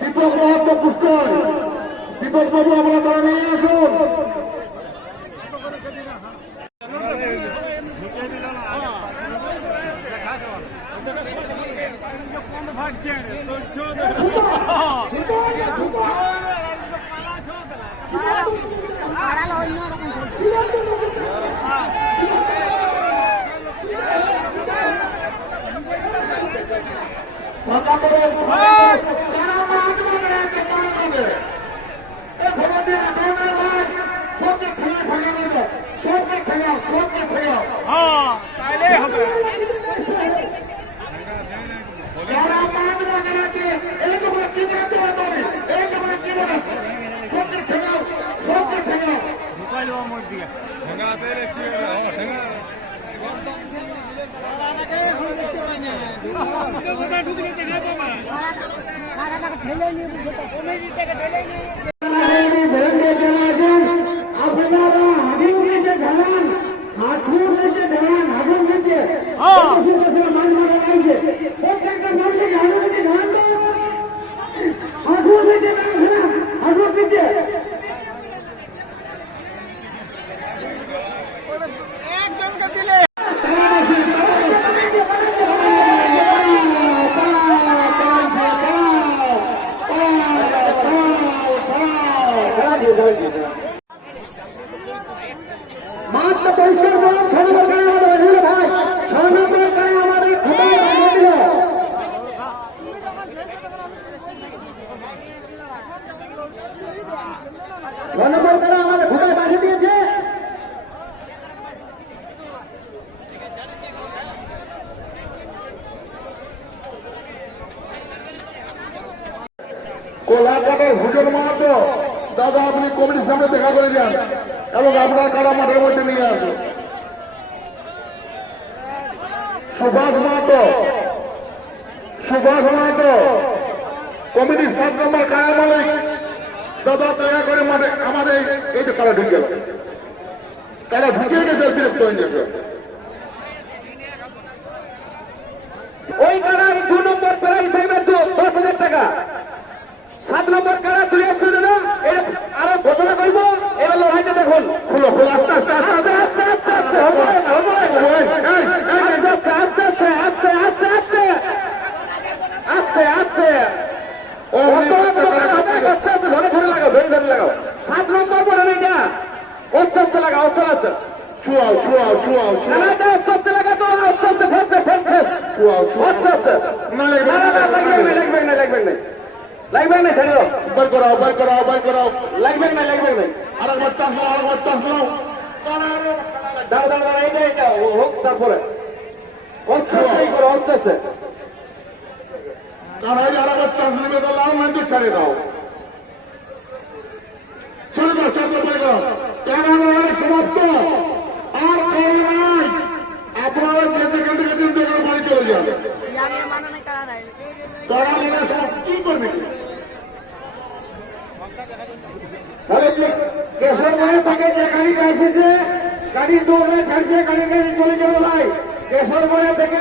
দীপক মাহাত্ম পুষ্কর, দীপক বাবু আমরা তারা নিয়ে আসুন। মাত্র পরিষ্কার করুন 6 নম্বর করে আমাদের ভাই 6 নম্বর করে আমাদের খোদায় বাধা দিল। 6 নম্বর করে আমাদের খোদায় বাধা দিয়েছে। কোলাঘাটের হুজুর মাহাতো দাদা আপনি কমিটির সামনে দেখা করে যান এবং আপনার কারা মাঠের মধ্যে নিয়ে আসুন। সুভাষ মাহাতো, সুভাষ মাহাতো কমিটির 7 নম্বর কারা মালিক দাদা দয়া করে মাঠে আমাদের এই যে কারা ঢুকে গেল, কারা ঢুকে গেছে বিরক্ত হয়ে যাবে। ওই কারা 2 নম্বর প্রাইজ পাইবে 10,000 টাকা। 7 নম্বর কারা তুলে আসছে না আরো ঘোষণা করবো। এবার লড়াইটা দেখুন খুলো খুলো আস্তে আস্তে আস্তে আস্তে আস্তে আস্তে আস্তে আস্তে আস্তে আস্তে আস্তে আস্তে আস্তে ধরে ধরে লাগাও, ধরে ধরে লাগাও। 7 নম্বর পরে এটা আস্তে আস্তে লাগাও, আস্তে আস্তে চুয়াও চুয়াও চুয়াও খেলাটা আস্তে আস্তে লাগাতো, আস্তে আস্তে ফেলতে ফেলতে চুয়াও আস্তে আস্তে না লাগবে না লাগবে না লাগবে না ছেড়ে দাও, বার করাও বার করাও বার করাও, লাগবে না লাগবে না। আরেকবার চাষ নাও, আরেকবার চাষ নাও, দাও দাও দাও, এইটা এইটা হোক। তারপরে আস্তে আস্তে করো, আস্তে আস্তে আরেকবার চাষ নেবে তো লাও, না তো ছেড়ে দাও, ছেড়ে দাও, ছেড়ে দাও, বার করো। কেন সমাপ্ত আর নাই, আপনারা যেতে যেতে যেতে বাড়ি চলে যাবে। তারা সব কি করবে? কেশরগঞ্জ থেকে যে গাড়িটা এসেছে, গাড়ি দৌড়ে ছাড়ছে, গাড়ি চলে যাবে ভাই। কেশরগঞ্জ থেকে